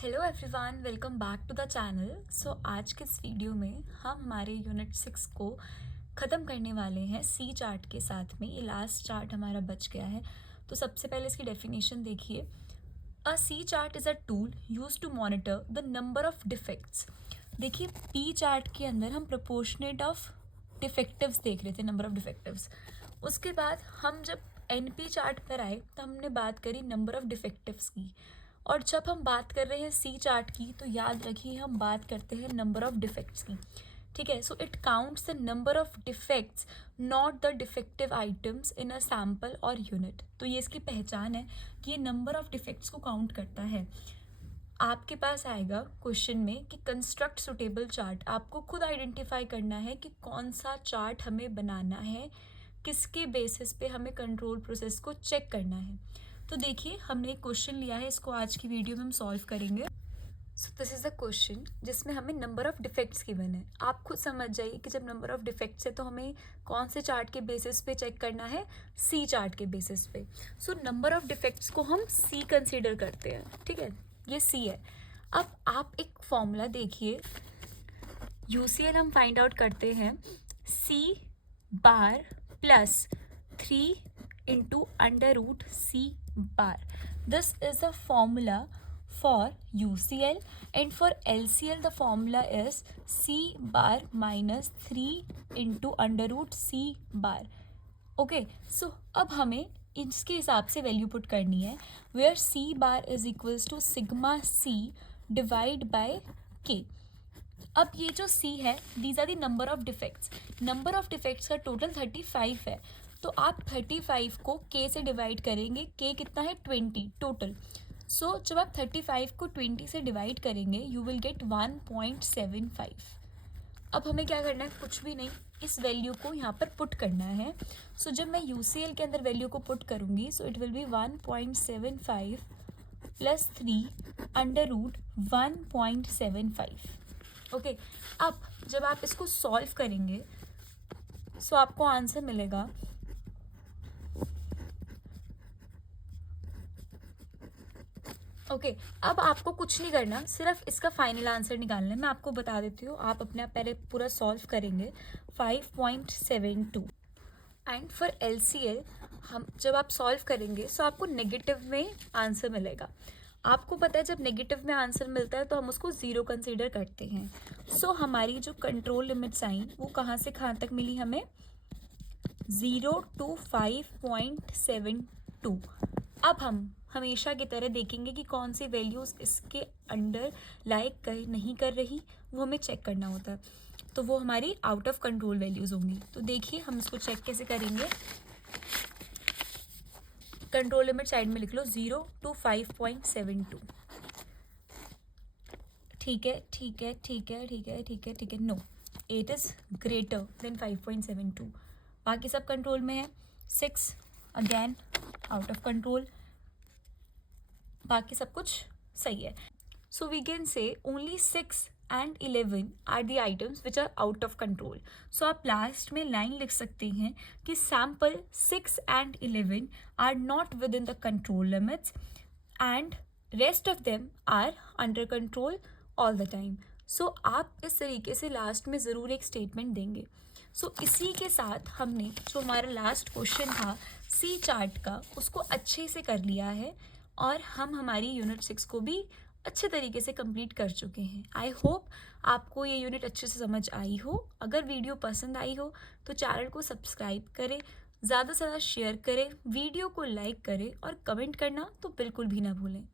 Hello everyone, welcome back to the channel. आज के इस वीडियो में हम हमारे यूनिट 6 को ख़त्म करने वाले हैं सी चार्ट के साथ में। ये लास्ट चार्ट हमारा बच गया है। तो सबसे पहले इसकी डेफिनेशन देखिए। A C chart is a tool use to monitor the number of defects. देखिए, पी चार्ट के अंदर हम प्रोपोर्शनेट ऑफ डिफेक्टिव्स देख रहे थे, नंबर ऑफ डिफेक्टिव्स। उसके बाद हम जब एन पी चार्ट पर आए तो हमने बात करी नंबर ऑफ डिफेक्टिव्स की। और जब हम बात कर रहे हैं सी चार्ट की तो याद रखिए हम बात करते हैं नंबर ऑफ डिफेक्ट्स की। ठीक है, so it counts the number of defects, not the defective items in a sample और यूनिट। तो ये इसकी पहचान है कि ये नंबर ऑफ डिफेक्ट्स को काउंट करता है। आपके पास आएगा क्वेश्चन में कि कंस्ट्रक्ट सुटेबल चार्ट। आपको खुद आइडेंटिफाई करना है कि कौन सा चार्ट हमें बनाना है, किसके बेसिस पे हमें कंट्रोल प्रोसेस को चेक करना है। तो देखिए, हमने एक क्वेश्चन लिया है, इसको आज की वीडियो में हम सॉल्व करेंगे। So this is the question जिसमें हमें नंबर ऑफ डिफेक्ट्स गिवन है। आप खुद समझ जाइए कि जब नंबर ऑफ डिफेक्ट्स है तो हमें कौन से चार्ट के बेसिस पे चेक करना है, सी चार्ट के बेसिस पे। सो नंबर ऑफ डिफेक्ट्स को हम सी कंसीडर करते हैं। ठीक है, ये सी है। अब आप एक फॉर्मूला देखिए, यूसीएल हम फाइंड आउट करते हैं C bar plus 3 into under root C bar. This is the formula for UCL, and for LCL the formula is C bar minus 3 into under root C bar. Okay, so अब हमें इसके हिसाब से value put करनी है, where C bar is equals to sigma C divide by K. अब ये जो C है, these are the number of defects. Number of defects का टोटल 35 है। तो आप 35 को K से डिवाइड करेंगे। K कितना है? 20 टोटल। सो जब आप 35 को 20 से डिवाइड करेंगे यू विल गेट 1.75। अब हमें क्या करना है? कुछ भी नहीं, इस वैल्यू को यहाँ पर पुट करना है। सो जब मैं UCL के अंदर वैल्यू को पुट करूँगी so it will be 1.75 plus 3 under root 1.75। Okay, अब जब आप इसको सॉल्व करेंगे सो आपको आंसर मिलेगा ओके। अब आपको कुछ नहीं करना, सिर्फ इसका फाइनल आंसर निकालना है। मैं आपको बता देती हूँ, आप अपने आप पहले पूरा सॉल्व करेंगे 5.72। एंड फॉर LCL हम जब आप सॉल्व करेंगे सो आपको नेगेटिव में आंसर मिलेगा। आपको पता है जब नेगेटिव में आंसर मिलता है तो हम उसको ज़ीरो कंसीडर करते हैं। सो हमारी जो कंट्रोल लिमिट साइन वो कहाँ से कहाँ तक मिली हमें? 0 to 5.72। अब हम हमेशा की तरह देखेंगे कि कौन सी वैल्यूज़ इसके अंडर लाइक नहीं कर रही, वो हमें चेक करना होता है। तो वो हमारी आउट ऑफ कंट्रोल वैल्यूज़ होंगी। तो देखिए हम इसको चेक कैसे करेंगे। कंट्रोल लिमिट साइड में लिख लो 0 to 5.72। ठीक है ठीक है ठीक है ठीक है ठीक है ठीक है, नो, 8 इज़ ग्रेटर देन 5.72। बाकी सब कंट्रोल में है। 6 अगेन आउट ऑफ कंट्रोल, बाकी सब कुछ सही है। So we can say only 6 and 11 are the items which are out of control. So आप लास्ट में लाइन लिख सकते हैं कि sample 6 and 11 are not within the control limits and rest of them are under control all the time. So आप इस तरीके से लास्ट में ज़रूर एक स्टेटमेंट देंगे। सो इसी के साथ हमने जो हमारा लास्ट क्वेश्चन था सी चार्ट का उसको अच्छे से कर लिया है और हम हमारी यूनिट 6 को भी अच्छे तरीके से कंप्लीट कर चुके हैं। आई होप आपको ये यूनिट अच्छे से समझ आई हो। अगर वीडियो पसंद आई हो तो चैनल को सब्सक्राइब करें, ज़्यादा से ज़्यादा शेयर करें, वीडियो को लाइक करें और कमेंट करना तो बिल्कुल भी ना भूलें।